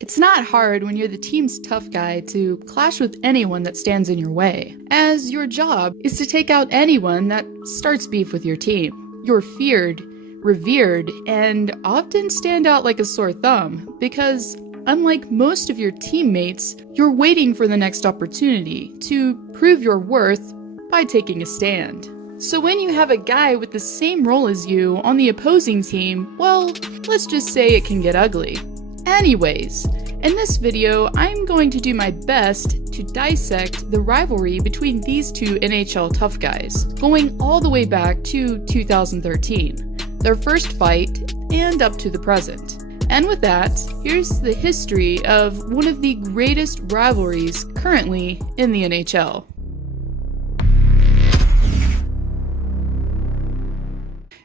It's not hard when you're the team's tough guy to clash with anyone that stands in your way, as your job is to take out anyone that starts beef with your team. You're feared, revered, and often stand out like a sore thumb because, unlike most of your teammates, you're waiting for the next opportunity to prove your worth by taking a stand. So when you have a guy with the same role as you on the opposing team, well, let's just say it can get ugly. Anyways, in this video, I'm going to do my best to dissect the rivalry between these two NHL tough guys, going all the way back to 2013, their first fight, and up to the present. And with that, here's the history of one of the greatest rivalries currently in the NHL.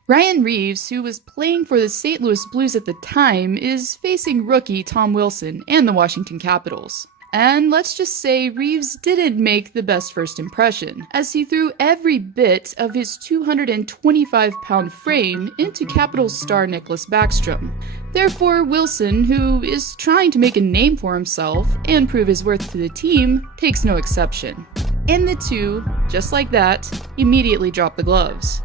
Ryan Reaves, who was playing for the St. Louis Blues at the time, is facing rookie Tom Wilson and the Washington Capitals. And let's just say Reaves didn't make the best first impression, as he threw every bit of his 225-pound frame into Capitals star Nicklas Backstrom. Therefore, Wilson, who is trying to make a name for himself and prove his worth to the team, takes no exception. And the two, just like that, immediately drop the gloves.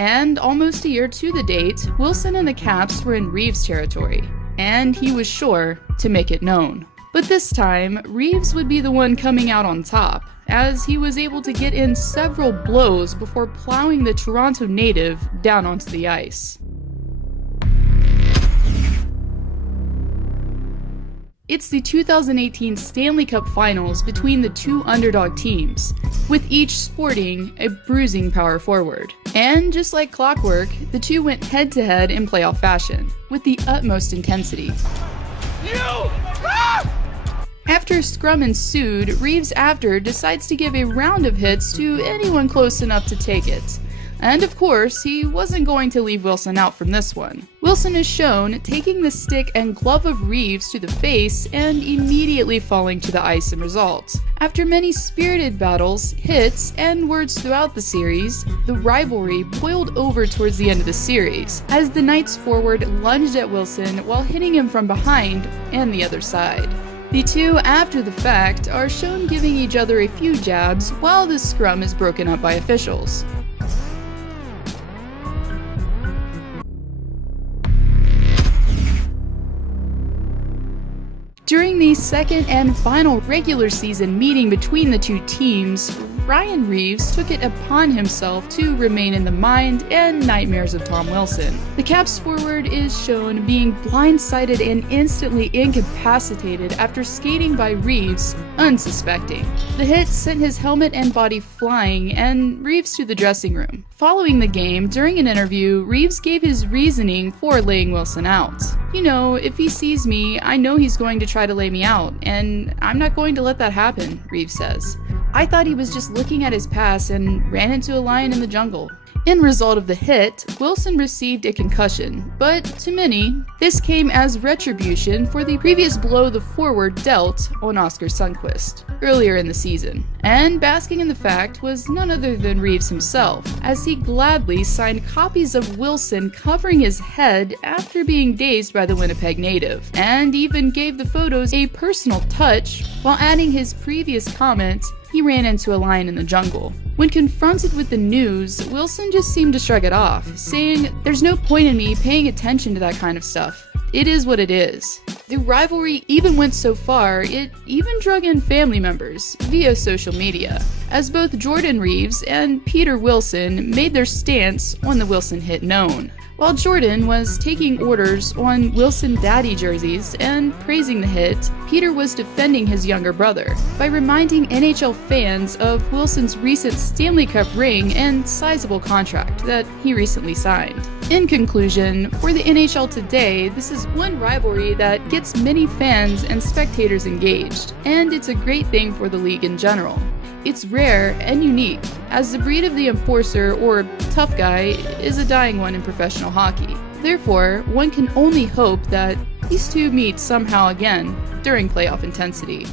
And almost a year to the date, Wilson and the Caps were in Reaves' territory, and he was sure to make it known. But this time, Reaves would be the one coming out on top, as he was able to get in several blows before plowing the Toronto native down onto the ice. It's the 2018 Stanley Cup Finals between the two underdog teams, with each sporting a bruising power forward. And just like clockwork, the two went head-to-head in playoff fashion, with the utmost intensity. After a scrum ensued, Reaves after decides to give a round of hits to anyone close enough to take it. And of course, he wasn't going to leave Wilson out from this one. Wilson is shown taking the stick and glove of Reaves to the face and immediately falling to the ice in result. After many spirited battles, hits, and words throughout the series, the rivalry boiled over towards the end of the series, as the Knights forward lunged at Wilson while hitting him from behind and the other side. The two, after the fact, are shown giving each other a few jabs while the scrum is broken up by officials. During the second and final regular season meeting between the two teams, Ryan Reaves took it upon himself to remain in the mind and nightmares of Tom Wilson. The Caps forward is shown being blindsided and instantly incapacitated after skating by Reaves, unsuspecting. The hit sent his helmet and body flying and Reaves to the dressing room. Following the game, during an interview, Reaves gave his reasoning for laying Wilson out. "You know, if he sees me, I know he's going to try to lay me out, and I'm not going to let that happen," Reaves says. "I thought he was just looking at his pass and ran into a lion in the jungle." In result of the hit, Wilson received a concussion, but to many, this came as retribution for the previous blow the forward dealt on Oskar Sundqvist earlier in the season. And basking in the fact was none other than Reaves himself, as he gladly signed copies of Wilson covering his head after being dazed by the Winnipeg native, and even gave the photos a personal touch while adding his previous comment, "He ran into a lion in the jungle." When confronted with the news, Wilson just seemed to shrug it off, saying, "There's no point in me paying attention to that kind of stuff. It is what it is." The rivalry even went so far, it even drug in family members via social media, as both Jordan Reaves and Peter Wilson made their stance on the Wilson hit known. While Jordan was taking orders on Wilson daddy jerseys and praising the hit, Peter was defending his younger brother by reminding NHL fans of Wilson's recent Stanley Cup ring and sizable contract that he recently signed. In conclusion, for the NHL today, this is one rivalry that gets many fans and spectators engaged, and it's a great thing for the league in general. It's rare and unique, as the breed of the enforcer or tough guy is a dying one in professional hockey. Therefore, one can only hope that these two meet somehow again during playoff intensity.